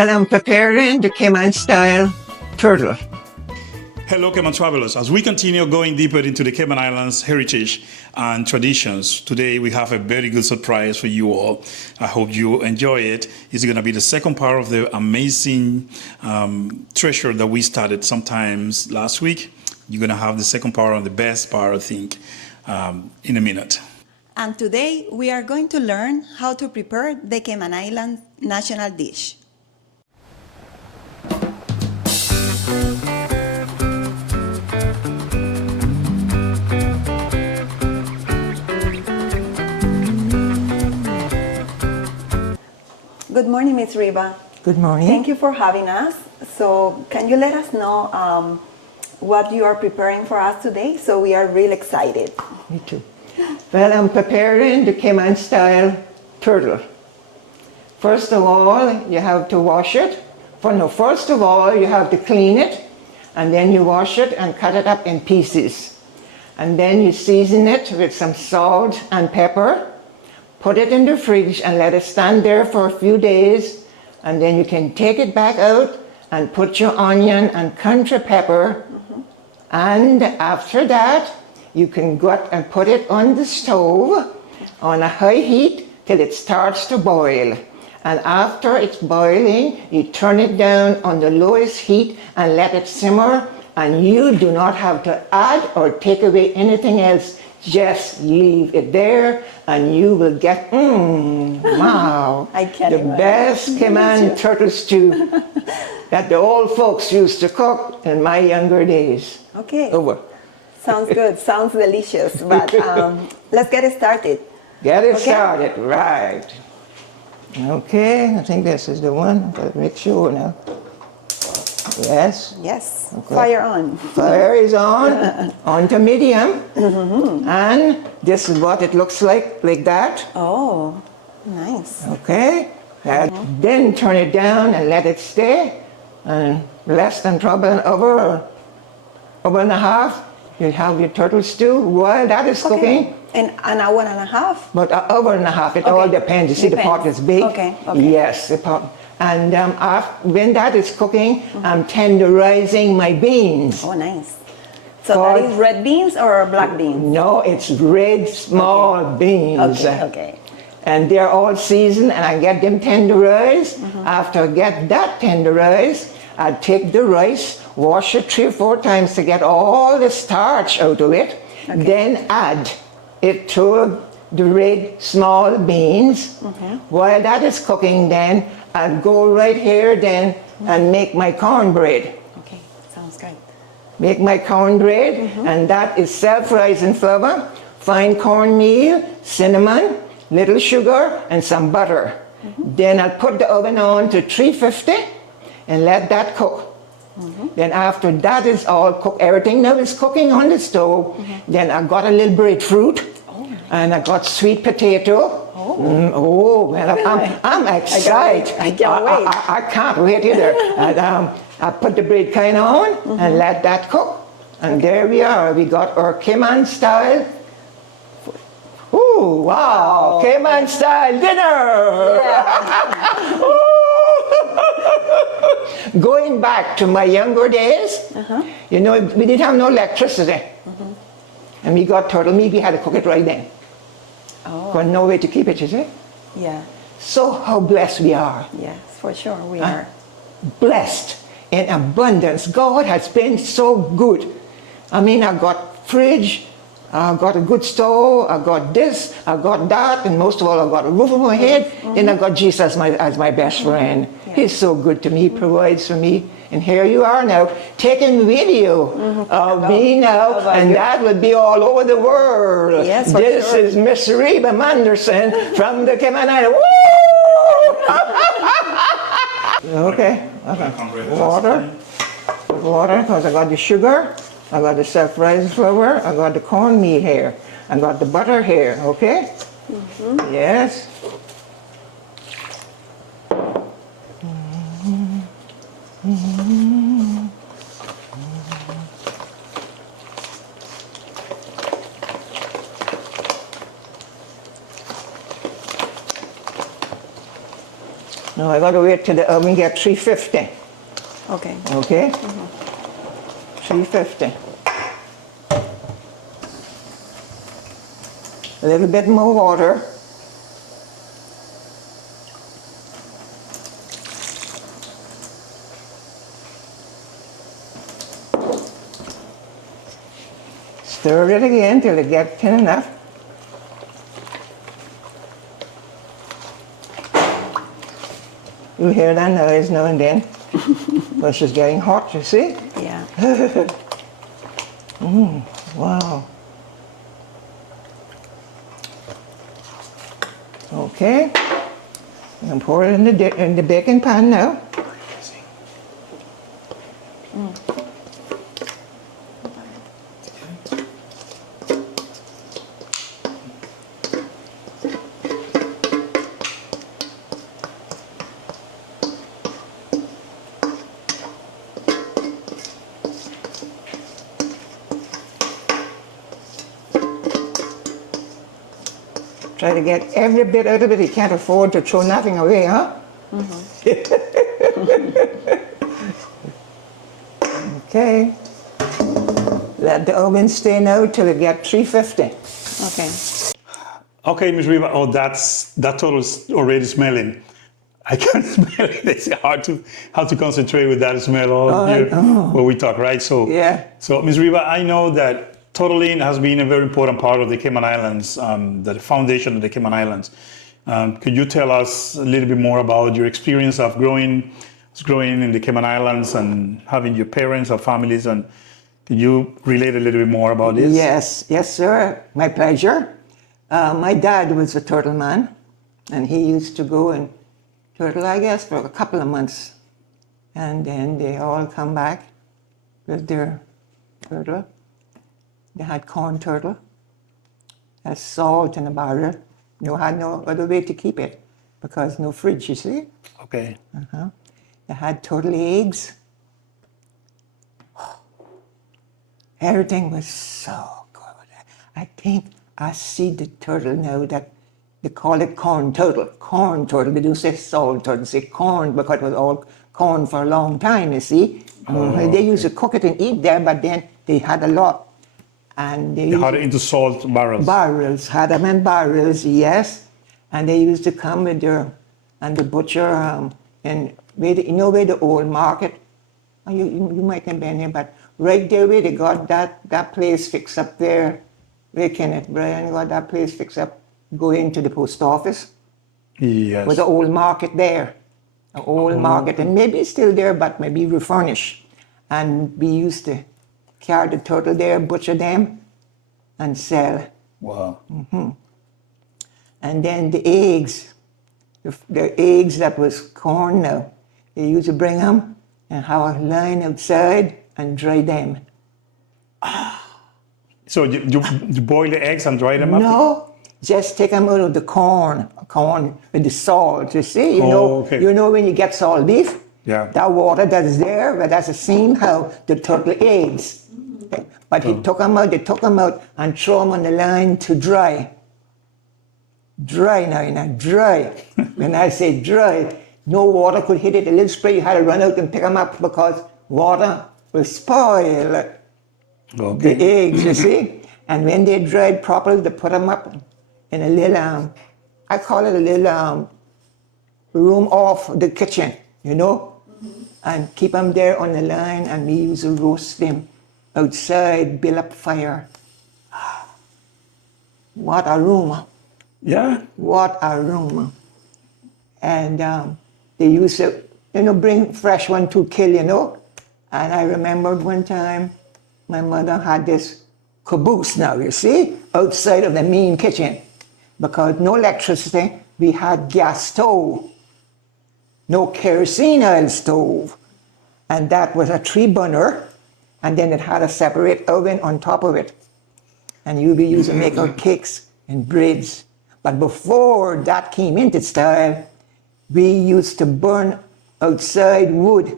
Well, I'm preparing the Cayman style turtle. Hello, Cayman travelers. As we continue going deeper into the Cayman Islands heritage and traditions, today we have a very good surprise for you all. I hope you enjoy it. It's going to be the second part of the amazing treasure that we started sometimes last week. You're going to have the second part and the best part, I think, in a minute. And today we are going to learn how to prepare the Cayman Islands national dish. Good morning, Ms. Riva. Good morning. Thank you for having us. So can you let us know what you are preparing for us today? So we are really excited. Me too. Well, I'm preparing the Cayman style turtle. First of all, you have to wash it. First of all, you have to clean it, and then you wash it and cut it up in pieces. And then you season it with some salt and pepper. Put it in the fridge and let it stand there for a few days, and then you can take it back out and put your onion and country pepper, and after that you can go and put it on the stove on a high heat till it starts to boil. And after it's boiling, you turn it down on the lowest heat and let it simmer, and you do not have to add or take away anything else. Just leave it there and you will get, wow, I can't the imagine. best Cayman turtle stew that the old folks used to cook in my younger days. Okay. Over. Sounds good. Sounds delicious. But let's get it started. Get it Okay. started, right. Okay, I think this is the one. Gotta make sure now. Yes. Yes. Okay. Fire on. Fire is on to medium, and this is what it looks like that. Oh, nice. Okay, then turn it down and let it stay, and less than probably an hour and a half, you'll have your turtle stew. While that is cooking, In an hour and a half? but an hour and a half, it all depends. You see, the pot is big. Okay. Yes, the pot. And when that is cooking, I'm tenderizing my beans. Oh, nice. So that is red beans or black beans? No, it's red small beans. Okay. And they're all seasoned, and I get them tenderized. After I get that tenderized, I take the rice, wash it 3 or 4 times to get all the starch out of it, then add it to the red small beans. While that is cooking, then I'll go right here then and make my cornbread. Okay, sounds great. Make my cornbread, and that is self-rising flour, fine cornmeal, cinnamon, little sugar, and some butter. Then I'll put the oven on to 350 and let that cook. Then after that is all cooked, everything now is cooking on the stove. Then I got a little breadfruit, and I got sweet potato. Well, I'm excited. I can't wait. I can't wait either. And, I put the bread kind on and let that cook. And there we are. We got our Cayman style. Ooh, wow. Cayman style dinner. Going back to my younger days, you know, we didn't have no electricity. And we got turtle meat, we had to cook it right then. Got no way to keep it, you see? Yeah. So how blessed we are. Yes, for sure we are. Blessed in abundance. God has been so good. I mean, I got fridge, I got a good stove, I got this, I got that, and most of all, I got a roof over my head. Then I got Jesus as my best friend. Yeah. He's so good to me, he provides for me. And here you are now, taking video of me now, and that will be all over the world. Yes, for this sure. is Miss Reba Manderson from the Cayman Islands. Okay. Water, because I got the sugar, I got the self-rising flour, I got the cornmeal here, I got the butter here, okay? Yes. Now I gotta wait till the oven get 350. Okay. Okay? 350. A little bit more water. Stir it again till it gets thin enough. You hear that noise now and then? Because it's getting hot, you see? Yeah. Wow. Okay. You can pour it in the baking pan now. Try to get every bit out of it. You can't afford to throw nothing away, huh? Okay. Let the oven stay now till it gets 350. Okay. Okay, Ms. Riva. Oh, that total is already smelling. I can smell it. It's hard to concentrate with that smell all here when we talk, right? So Yeah. So Ms. Riva, I know that totaling has been a very important part of the Cayman Islands, the foundation of the Cayman Islands. Could you tell us a little bit more about your experience of growing in the Cayman Islands and having your parents or families, and could you relate a little bit more about this? Yes, sir. My pleasure. My dad was a turtle man, and he used to go and turtle, I guess, for a couple of months. And then they all come back with their turtle. They had corn turtle, had salt in a barrel. You had no other way to keep it because no fridge, you see. Okay. They had turtle eggs. Everything was so good. I think I see the turtle now that they call it corn turtle. Corn turtle. They don't say salt turtle, they say corn because it was all corn for a long time, you see. They used to cook it and eat there, but then they had a lot. And They had it into salt barrels. barrels, had them in barrels, yes. And they used to come with the butcher, and where where the old market, you might have been here, but right there where they got that place fixed up there, where Kenneth Bryan got that place fixed up, go into the post office. Yes. Was the old market there. The old market, and maybe it's still there, but maybe refurnished. And we used to carry the turtle there, butcher them, and sell. Wow. And then the eggs, the eggs that was corn now, they used to bring them and have a line outside and dry them. So you boil the eggs and dry them up? No, just take them out of the corn with the salt, you see. Okay. You know when you get salt beef? Yeah. That water that is there, but that's the same how the turtle eggs. But they took them out and throw them on the line to dry. Dry now, dry. When I say dry, no water could hit it. A little spray, you had to run out and pick them up because water will spoil the eggs, you see. And when they dried properly, they put them up in a little, I call it a little room off the kitchen, and keep them there on the line, and we used to roast them outside, build up fire. What a room. Yeah. What a room. And they used to, bring fresh one to kill, And I remembered one time my mother had this caboose now, you see, outside of the main kitchen. Because no electricity, we had gas stove. No kerosene oil stove. And that was a 3-burner, and then it had a separate oven on top of it. And you'd be used to make our cakes and breads. But before that came into style, we used to burn outside wood.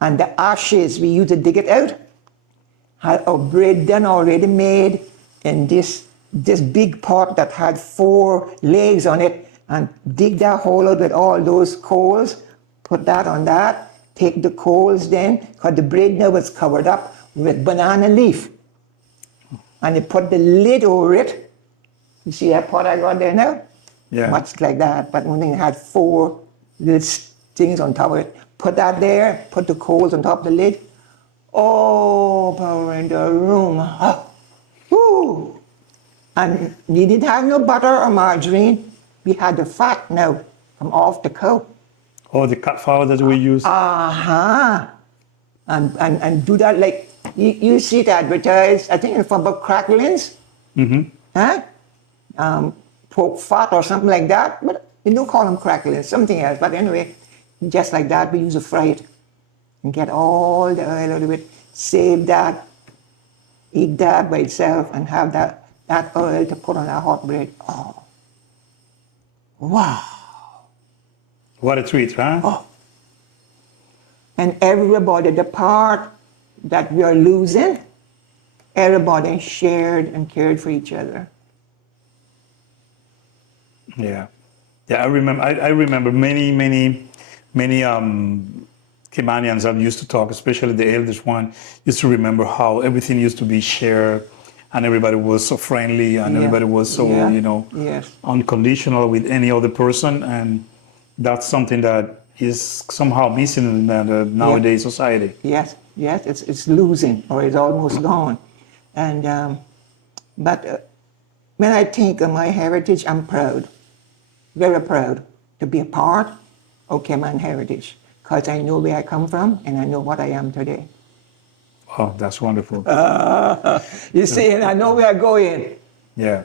And the ashes, we used to dig it out. Had our bread done already made in this big pot that had 4 legs on it, and dig that hole out with all those coals, put that on that, take the coals then, because the bread now was covered up with banana leaf. And you put the lid over it. You see that pot I got there now? Yeah. Much like that, but only had 4 little things on top of it. Put that there, put the coals on top of the lid. Oh, power in the room. Ah, woo. And we didn't have no butter or margarine. We had the fat now from off the cow. Or the cat flour that we use. Uh-huh. And do that like, you see it advertised, I think it's for about cracklings. Huh? Pork fat or something like that. But you don't call them cracklings, something else. But anyway, just like that, we used to fry it and get all the oil out of it. Save that, eat that by itself, and have that oil to put on our hot bread. Oh, wow. What a treat, huh? Oh. And everybody, the part that we are losing, everybody shared and cared for each other. Yeah. Yeah, I remember many Caymanians that used to talk, especially the eldest one, used to remember how everything used to be shared and everybody was so friendly and everybody was so, Yes. unconditional with any other person. And that's something that is somehow missing in the nowadays society. Yes, it's losing or it's almost gone. And but when I think of my heritage, I'm proud, very proud to be a part of Cayman heritage because I know where I come from and I know what I am today. Oh, that's wonderful. You see, and I know where I'm going. Yeah.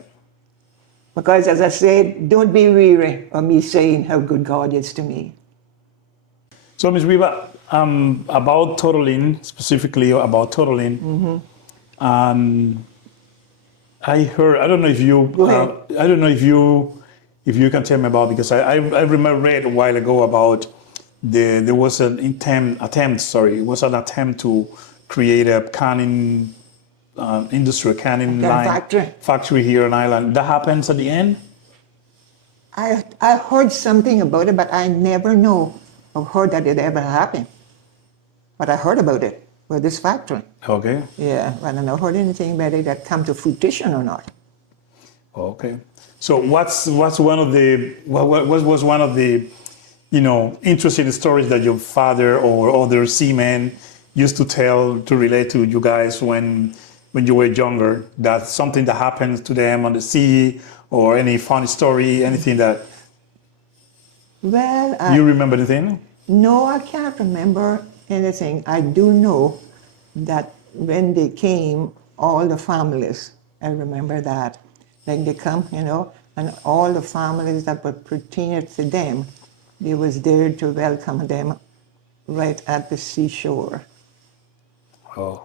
Because as I said, don't be weary of me saying how good God is to me. So, Ms. Reba, about totaling, specifically about totaling, I heard, I don't know if you, Go ahead. I don't know if you can tell me about, because I remember read a while ago about there was an it was an attempt to create a canning industry, a canning line factory here in Ireland. That happens at the end? I heard something about it, but I never know or heard that it ever happened. But I heard about it with this factory. Okay. Yeah, but I never heard anything about it that come to fruition or not. Okay. So what's one of the what was one of the interesting stories that your father or other seamen used to tell to relate to you guys when you were younger? That's something that happened to them on the sea, or any funny story, anything that Well, you remember anything? no, I can't remember anything. I do know that when they came, all the families, I remember that. Like they come, and all the families that were pertinent to them, they was there to welcome them right at the seashore. Oh.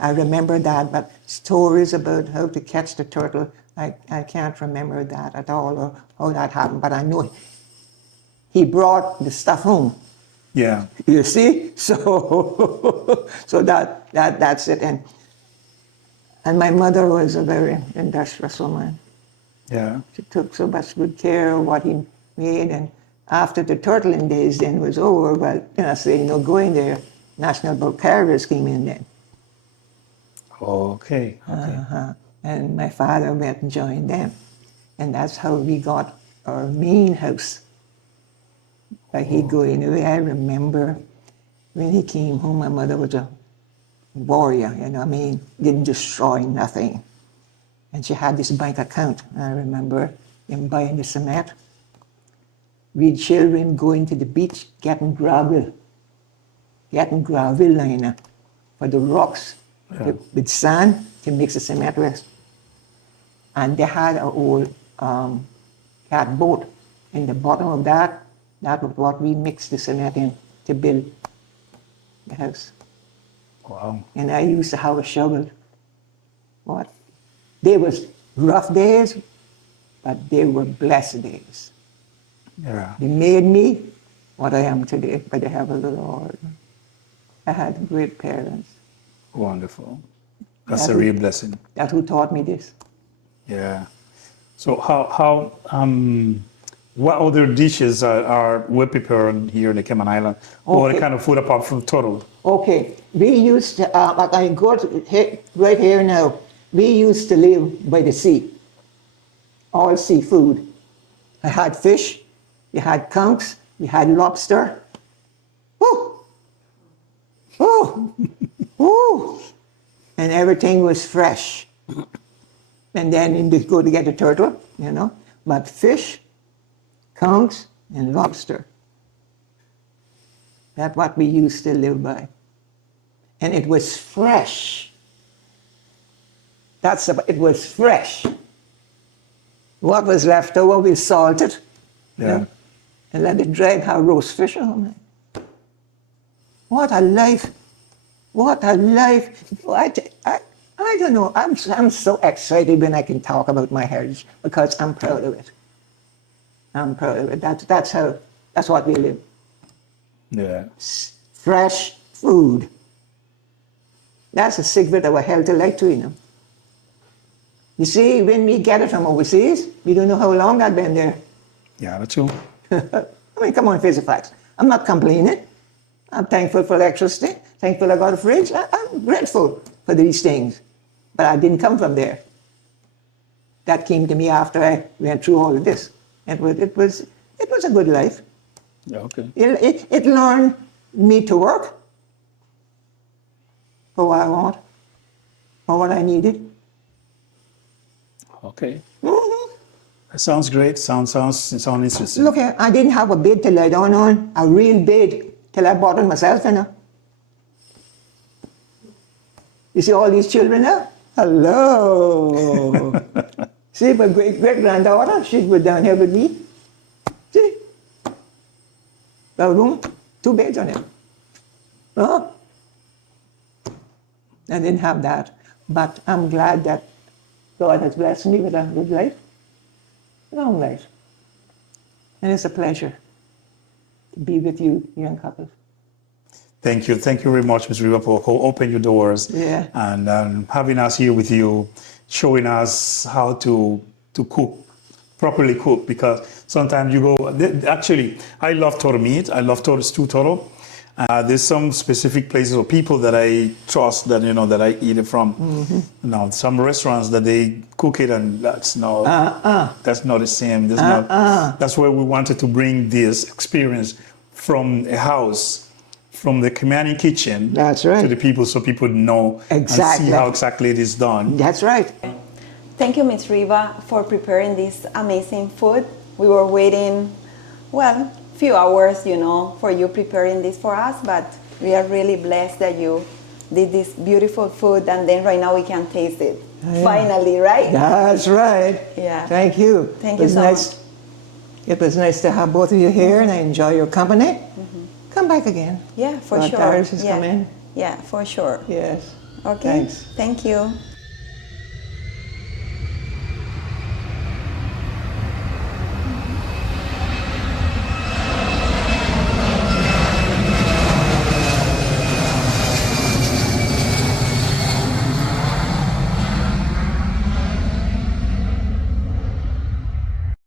I remember that, but stories about how to catch the turtle, I can't remember that at all, or how that happened, but I know he brought the stuff home. Yeah. You see? So that's it. And my mother was a very industrious woman. Yeah. She took so much good care of what he made. And after the turtling days then was over, well, going there, National Boat Carriers came in then. Okay. And my father went and joined them. And that's how we got our main house. But he'd go anyway. I remember when he came home, my mother was a warrior, didn't destroy nothing. And she had this bank account. I remember him buying the cement. We children going to the beach, getting gravel liner for the rocks with sand to mix the cement with. And they had an old catboat. In the bottom of that was what we mixed the cement in to build the house. Wow. And I used to have a shovel. What? They was rough days, but they were blessed days. Yeah. They made me what I am today by the help of the Lord. I had great parents. Wonderful. That's a real blessing. That's who taught me this. Yeah. So how what other dishes were prepared here in the Cayman Island? What Okay. kind of food apart from turtle? Okay, we used to, like I go to, right here now, we used to live by the sea, all seafood. I had fish, we had conchs, we had lobster. Woo! Woo! Woo! And everything was fresh. And then you go to get a turtle, you know, but fish, conchs, and lobster. That's what we used to live by. And it was fresh. It was fresh. What was left over, we salted. Yeah. You know, and let it dry, have roast fish. Oh my. What a life. What a life. I don't know. I'm so excited when I can talk about my heritage because I'm proud of it. I'm proud of it. That's what we live. Yeah. Fresh food. That's a secret of a healthy life too, you know. You see, when we get it from overseas, we don't know how long I've been there. Yeah, that's true. I mean, come on, face the facts. I'm not complaining. I'm thankful for electricity, thankful I got a fridge. I'm grateful for these things. But I didn't come from there. That came to me after I went through all of this. It was a good life. Yeah, okay. It learned me to work for what I want, for what I needed. Okay. That sounds great. Sounds interesting. Look here, I didn't have a bed to lie down on, a real bed, till I bought it myself, you know. You see all these children now? Hello. See, my great-granddaughter, she was down here with me. See? A room, 2 beds on it. Huh? I didn't have that, but I'm glad that God has blessed me with a good life, long life. And it's a pleasure to be with you, young couples. Thank you very much, Ms. Riva, for opening your doors and having us here with you, showing us how to cook, properly cook. Because sometimes you go. Actually, I love turtle meat. I love stew turtle. There's some specific places or people that I trust that that I eat it from. Mm-hmm. Now, some restaurants that they cook it and that's not the same. That's why we wanted to bring this experience from a house, from the Caymanian kitchen. That's right. To the people, so people know and see how exactly it is done. That's right. Thank you, Ms. Riva, for preparing this amazing food. We were waiting, few hours, for you preparing this for us, but we are really blessed that you did this beautiful food, and then right now we can taste it. Yeah. Finally, right? That's right. Yeah. Thank you. Thank you so much. It was nice to have both of you here, and I enjoy your company. Mm-hmm. Come back again. Yeah, for sure. Paris is coming. Yeah, for sure. Yes. Okay. Thanks. Thank you.